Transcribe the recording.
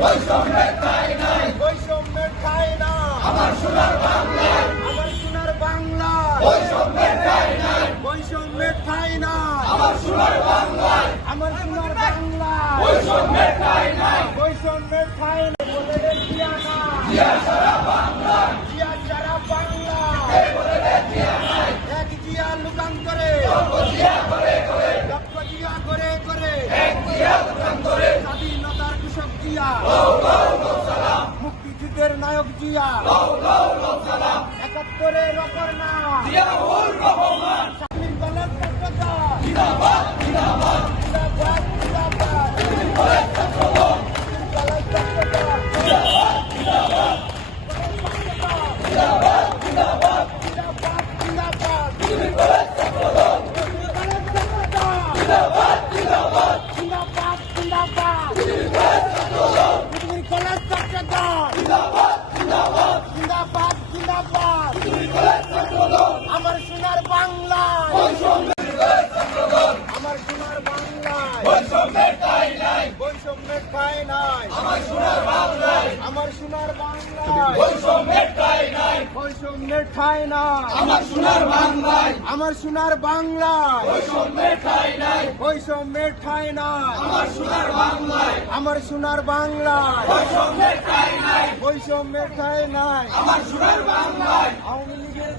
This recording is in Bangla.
বৈষম্যের ঠাই নাই। বৈষম্যের ঠাই না আমার সোনার বাংলায় আমার সোনার বাংলা বৈষম্যের নাই। বৈষম্যের ঠাই না আমার সোনার বাংলায় আমার সোনার বাংলা বৈষম্যের ঠাই না বলে সারা মুক্তিযুদ্ধের নায়ক জিয়া। একাত্তরের অপর না বৈষম্যের ঠাই নাই। আমার সোনার বাংলায় আমার সোনার বাংলায় বৈষম্যের ঠাই নাই। বৈষম্যের ঠাই নাই। আমার সোনার বাংলায় আমার সোনার বাংলায় বৈষম্যের ঠাই নাই। বৈষম্যের ঠাই নাই। আমার সোনার বাংলায় আমার সোনার বাংলায় বৈষম্যের ঠাই নাই। বৈষম্যের ঠাই নাই। আমার সোনার বাংলায় আওয়ামী লীগের